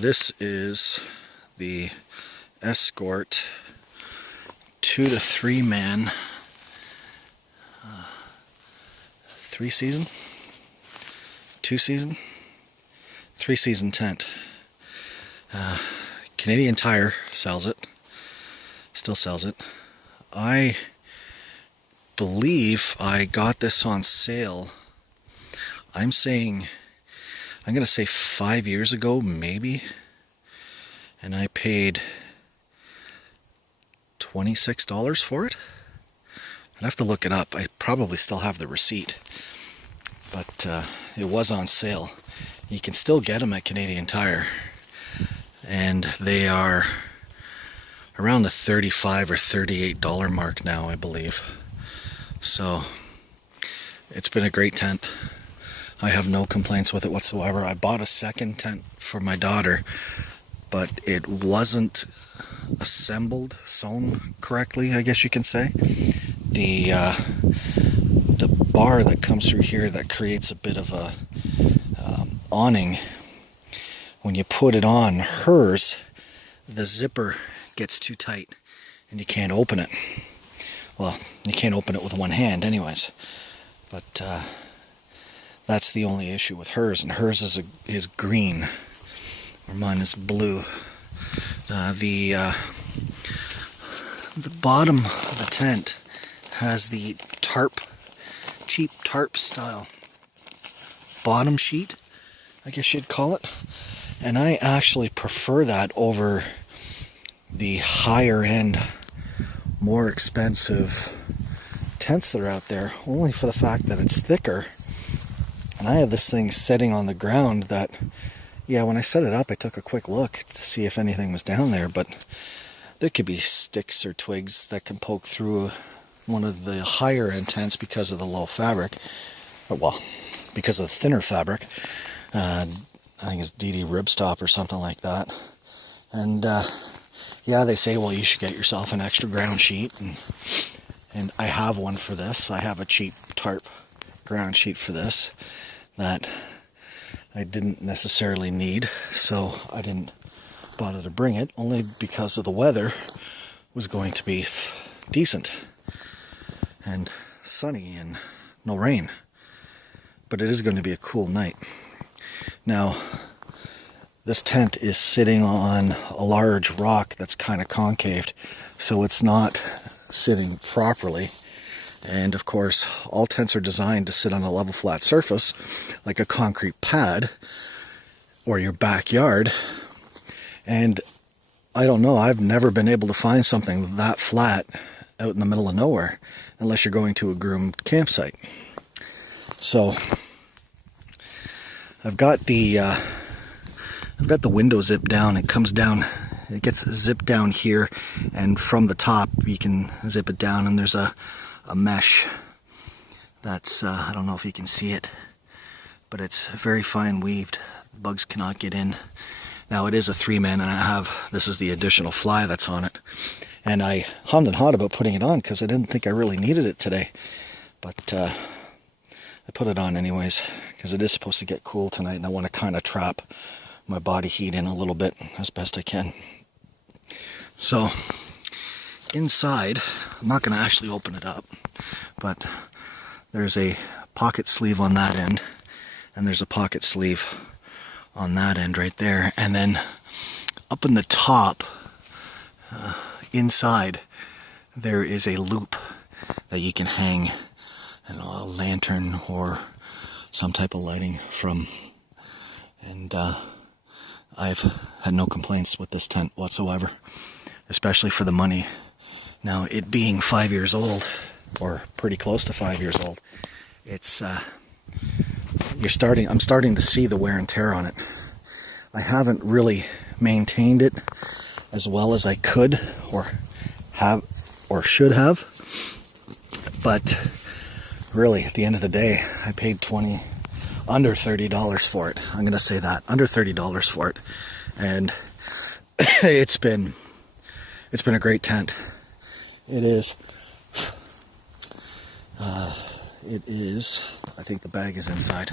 This is the Escort 2 to 3 man 3 season, 2 season, 3 season tent. Canadian Tire sells it, still sells it. I believe I got this on sale. I'm going to say 5 years ago, maybe, and I paid $26 for it. I'd have to look it up. I probably still have the receipt, but it was on sale. You can still get them at Canadian Tire, and they are around the $35 or $38 mark now, I believe. So it's been a great tent. I have no complaints with it whatsoever. I bought a second tent for my daughter, but it wasn't assembled, sewn correctly, I guess you can say. The bar that comes through here that creates a bit of a awning, when you put it on hers, the zipper gets too tight and you can't open it. Well, you can't open it with one hand anyways, but that's the only issue with hers, and hers is green, or mine is blue. The bottom of the tent has the cheap tarp style bottom sheet, I guess you'd call it, and I actually prefer that over the higher end, more expensive tents that are out there, only for the fact that it's thicker. And I have this thing sitting on the ground that, yeah, when I set it up, I took a quick look to see if anything was down there, but there could be sticks or twigs that can poke through one of the higher end tents because of the low fabric. Well, because of the thinner fabric. I think it's DD ribstop or something like that. And yeah, they say, well, you should get yourself an extra ground sheet, and I have one for this. I have a cheap tarp ground sheet for this that I didn't necessarily need, so I didn't bother to bring it, only because of the weather was going to be decent and sunny and no rain. But it is going to be a cool night. Now, this tent is sitting on a large rock that's kind of concaved, so it's not sitting properly. And of course, all tents are designed to sit on a level flat surface, like a concrete pad or your backyard. And I don't know, I've never been able to find something that flat out in the middle of nowhere, unless you're going to a groomed campsite. So I've got the window zip down. It comes down, it gets zipped down here, and from the top you can zip it down, and there's a mesh that's, I don't know if you can see it, but it's very fine weaved. Bugs cannot get in. Now it is a 3-man, and this is the additional fly that's on it. And I hummed and hawed about putting it on because I didn't think I really needed it today. But I put it on anyways because it is supposed to get cool tonight, and I want to kind of trap my body heat in a little bit as best I can. So inside, I'm not going to actually open it up, but there's a pocket sleeve on that end, and there's a pocket sleeve on that end right there, and then up in the top inside there is a loop that you can hang a lantern or some type of lighting from, and I've had no complaints with this tent whatsoever, especially for the money. Now, it being 5 years old, or pretty close to 5 years old, it's I'm starting to see the wear and tear on it. I haven't really maintained it as well as I could or should have, but really at the end of the day, I paid under $30 for it. I'm gonna say that, under $30 for it, and it's been a great tent. It is. I think the bag is inside.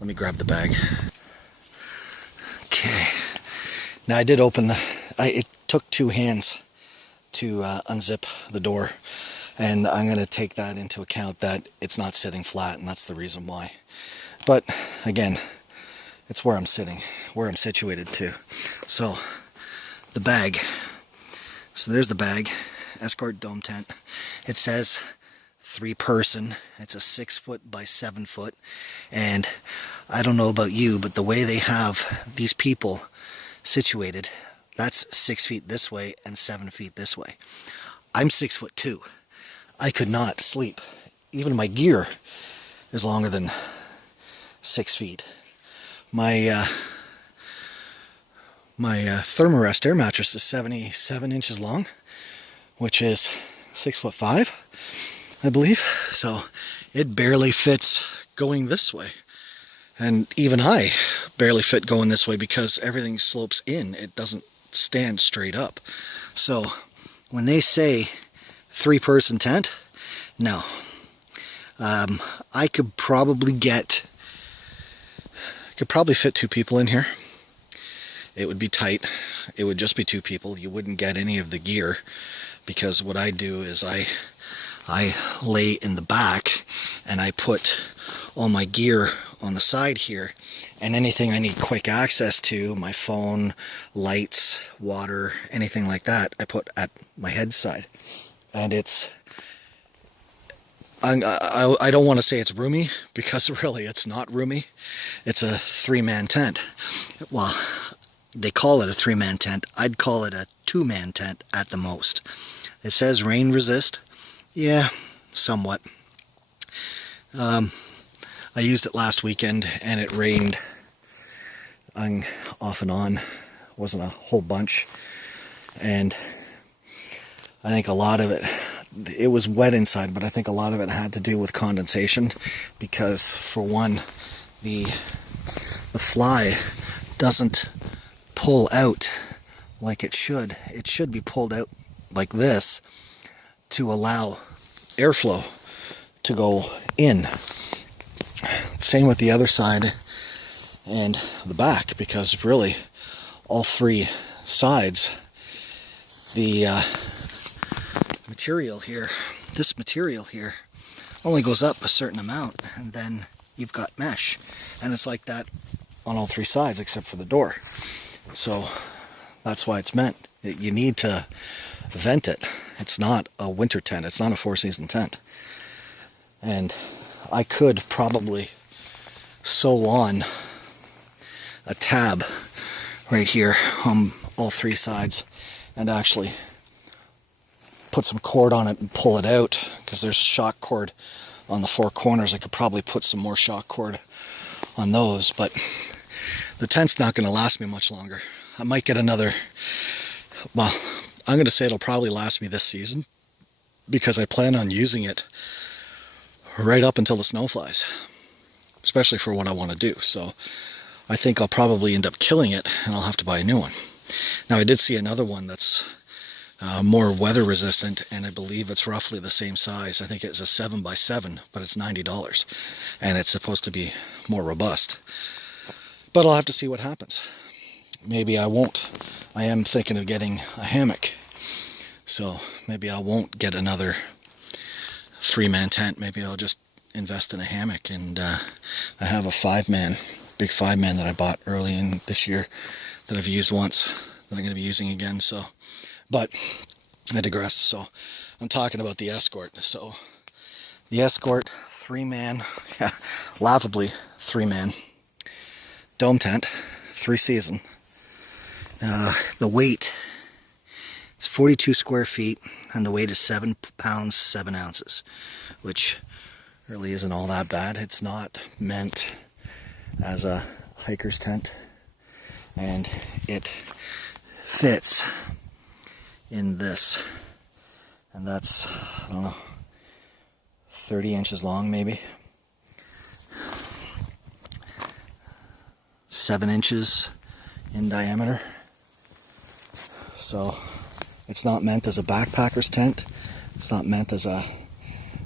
Let me grab the bag. Okay. Now I did open it took 2 hands to unzip the door, and I'm going to take that into account, that it's not sitting flat, and that's the reason why. But again, it's where I'm sitting, where I'm situated too. So the bag, so there's the bag, Escort dome tent. It says 3-person. It's a 6 foot by 7 foot, and I don't know about you, but the way they have these people situated, that's 6 feet this way and 7 feet this way. I'm 6'2". I could not sleep. Even my gear is longer than 6 feet. My Thermarest air mattress is 77 inches long, which is 6'5", I believe. So it barely fits going this way. And even I barely fit going this way because everything slopes in. It doesn't stand straight up. So when they say 3-person tent, no. I could probably fit 2 people in here. It would be tight. It would just be 2 people. You wouldn't get any of the gear, because what I do is I lay in the back and I put all my gear on the side here, and anything I need quick access to, my phone, lights, water, anything like that, I put at my head side. And I don't want to say it's roomy, because really it's not roomy. It's a 3-man tent. Well, they call it a 3-man tent. I'd call it a 2-man tent at the most. It says rain resist. Yeah, somewhat. I used it last weekend and it rained off and on. Wasn't a whole bunch. And I think a lot of it was wet inside, but I think a lot of it had to do with condensation, because for one, the fly doesn't pull out like it should. It should be pulled out like this to allow airflow to go in. Same with the other side and the back, because really all 3 sides, the material here, this material here only goes up a certain amount, and then you've got mesh, and it's like that on all 3 sides except for the door. So that's why it's meant. You need to vent it. It's not a winter tent. It's not a 4-season tent. And I could probably sew on a tab right here on all 3 sides and actually put some cord on it and pull it out, because there's shock cord on the 4 corners. I could probably put some more shock cord on those, but the tent's not going to last me much longer. I might get another, well, I'm going to say it'll probably last me this season, because I plan on using it right up until the snow flies, especially for what I want to do. So I think I'll probably end up killing it, and I'll have to buy a new one. Now, I did see another one that's more weather resistant, and I believe it's roughly the same size. I think it's a 7x7, but it's $90, and it's supposed to be more robust. But I'll have to see what happens. Maybe I won't. I am thinking of getting a hammock, so maybe I won't get another 3-man tent. Maybe I'll just invest in a hammock. And I have a 5-man, big 5-man that I bought early in this year that I've used once, that I'm going to be using again. So, but I digress. So I'm talking about the Escort. So the Escort 3-man, yeah, laughably 3-man dome tent, 3-season. The weight is 42 square feet, and the weight is 7 pounds 7 ounces, which really isn't all that bad. It's not meant as a hiker's tent, and it fits in this, and that's, I don't know, 30 inches long maybe, 7 inches in diameter. So it's not meant as a backpacker's tent. It's not meant as a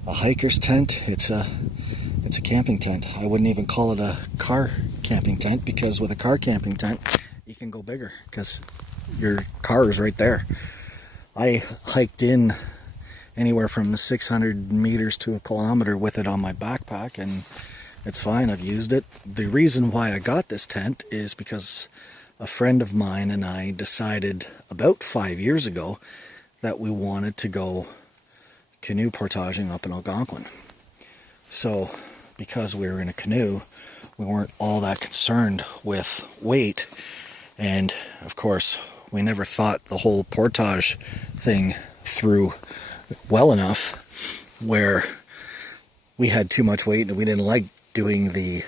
hiker's tent. It's a camping tent. I wouldn't even call it a car camping tent, because with a car camping tent, you can go bigger because your car is right there. I hiked in anywhere from 600 meters to a kilometer with it on my backpack, and it's fine. I've used it. The reason why I got this tent is because a friend of mine and I decided about 5 years ago that we wanted to go canoe portaging up in Algonquin. So because we were in a canoe, we weren't all that concerned with weight, and of course we never thought the whole portage thing through well enough, where we had too much weight and we didn't like doing the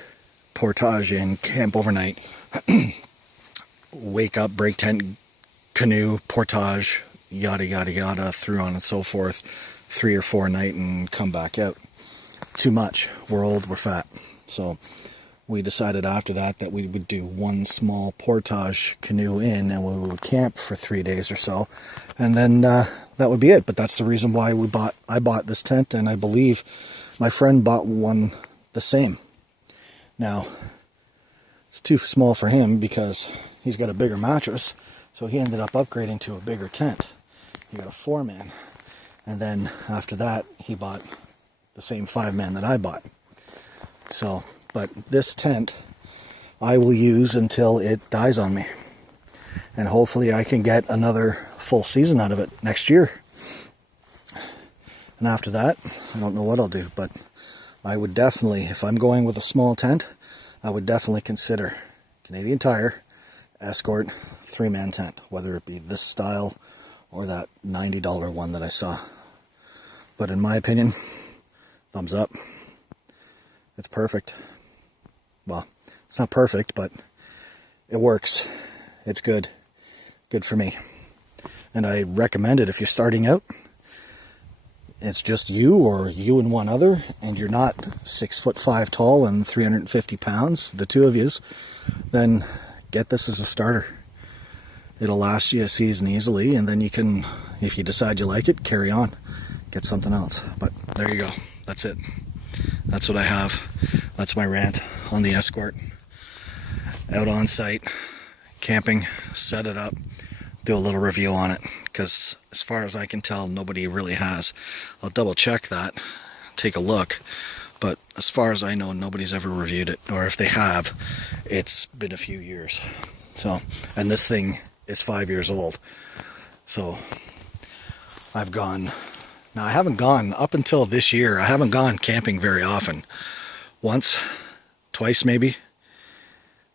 portage and camp overnight, wake up, break tent, canoe, portage, yada yada yada, through on and so forth, 3 or 4 a night and come back out. Too much. We're old, we're fat. So we decided after that that we would do one small portage canoe in, and we would camp for 3 days or so, and then that would be it. But that's the reason why I bought this tent, and I believe my friend bought one the same. Now, it's too small for him because he's got a bigger mattress, so he ended up upgrading to a bigger tent. He got a 4-man, and then after that he bought the same 5-man that I bought. So, but this tent I will use until it dies on me, and hopefully I can get another full season out of it next year. And after that, I don't know what I'll do, but I would definitely, if I'm going with a small tent, I would definitely consider Canadian Tire Escort 3-man tent, whether it be this style or that $90 one that I saw. But in my opinion, thumbs up. It's perfect. Well, it's not perfect, but it works. It's good. Good for me. And I recommend it if you're starting out. It's just you or you and one other, and you're not 6'5" tall and 350 pounds, the two of yous, then get this as a starter. It'll last you a season easily, and then you can, if you decide you like it, carry on. Get something else. But there you go. That's it. That's what I have. That's my rant on the Escort. Out on site, camping, set it up, do a little review on it, because as far as I can tell, nobody really has. I'll double check that, take a look, but as far as I know, nobody's ever reviewed it, or if they have, it's been a few years. So, and this thing is 5 years old. So I've gone, now I haven't gone, up until this year, I haven't gone camping very often. Once, twice maybe,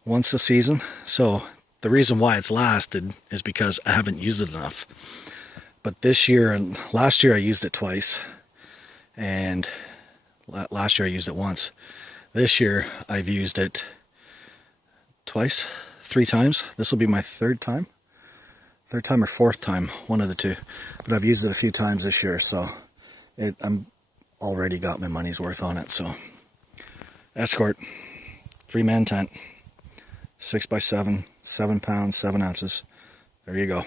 once a season. So the reason why it's lasted is because I haven't used it enough. But this year and last year I used it twice, and last year I used it once. This year I've used it twice, 3 times. This will be my third time or 4th time, one of the two. But I've used it a few times this year, so I'm already got my money's worth on it. So Escort 3-man tent, 6x7, 7 pounds, 7 ounces. There you go.